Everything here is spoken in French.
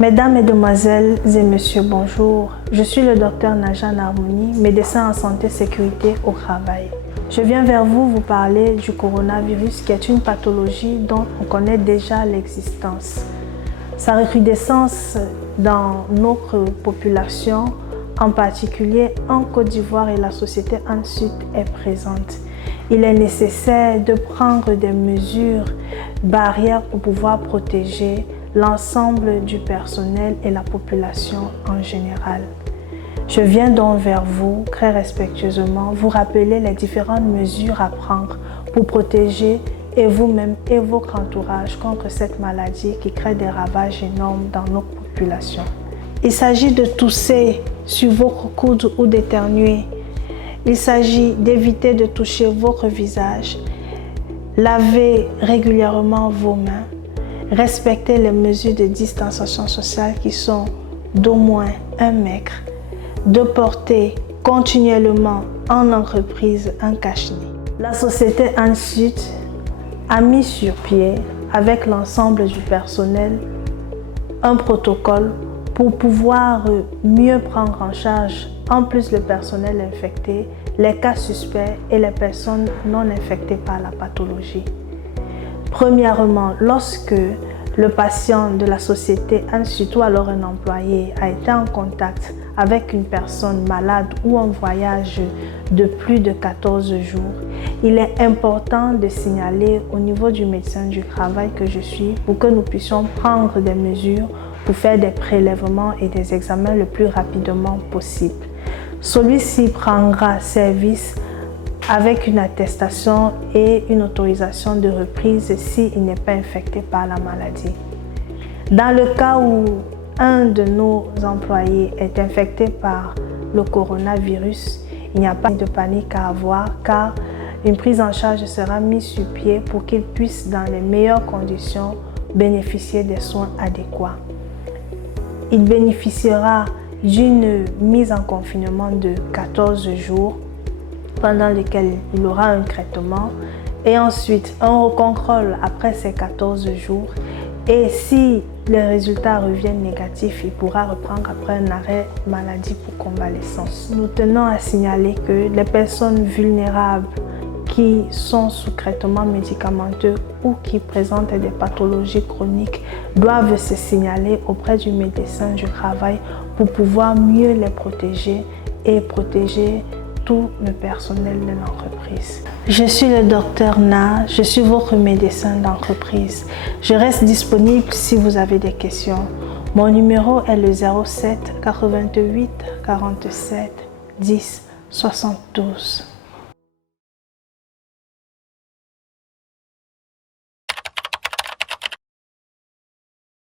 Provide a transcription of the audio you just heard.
Mesdames, Mesdemoiselles et Messieurs, bonjour. Je suis le docteur Najane Harmonie, médecin en santé et sécurité au travail. Je viens vers vous parler du coronavirus qui est une pathologie dont on connaît déjà l'existence. Sa recrudescence dans notre population, en particulier en Côte d'Ivoire et la société en Sud, est présente. Il est nécessaire de prendre des mesures barrières pour pouvoir protéger l'ensemble du personnel et la population en général. Je viens donc vers vous, très respectueusement, vous rappeler les différentes mesures à prendre pour protéger et vous-même et votre entourage contre cette maladie qui crée des ravages énormes dans nos populations. Il s'agit de tousser sur votre coude ou d'éternuer. Il s'agit d'éviter de toucher votre visage, laver régulièrement vos mains, respecter les mesures de distanciation sociale qui sont d'au moins 1 mètre, de porter continuellement en entreprise un cache-nez. La société Ansud a mis sur pied, avec l'ensemble du personnel, un protocole pour pouvoir mieux prendre en charge, en plus le personnel infecté, les cas suspects et les personnes non infectées par la pathologie. Premièrement, lorsque le patient de la société, surtout alors un employé, a été en contact avec une personne malade ou en voyage de plus de 14 jours, il est important de signaler au niveau du médecin du travail que je suis pour que nous puissions prendre des mesures pour faire des prélèvements et des examens le plus rapidement possible. Celui-ci prendra service avec une attestation et une autorisation de reprise s'il n'est pas infecté par la maladie. Dans le cas où un de nos employés est infecté par le coronavirus, il n'y a pas de panique à avoir car une prise en charge sera mise sur pied pour qu'il puisse dans les meilleures conditions bénéficier des soins adéquats. Il bénéficiera d'une mise en confinement de 14 jours pendant lequel il aura un traitement et ensuite un recontrôle après ces 14 jours. Et si les résultats reviennent négatifs, il pourra reprendre après un arrêt maladie pour convalescence. Nous tenons à signaler que les personnes vulnérables qui sont sous traitement médicamenteux ou qui présentent des pathologies chroniques doivent se signaler auprès du médecin du travail pour pouvoir mieux les protéger et protéger tout le personnel de l'entreprise. Je suis le docteur Na, je suis votre médecin d'entreprise. Je reste disponible si vous avez des questions. Mon numéro est le 07 88 47 10 72.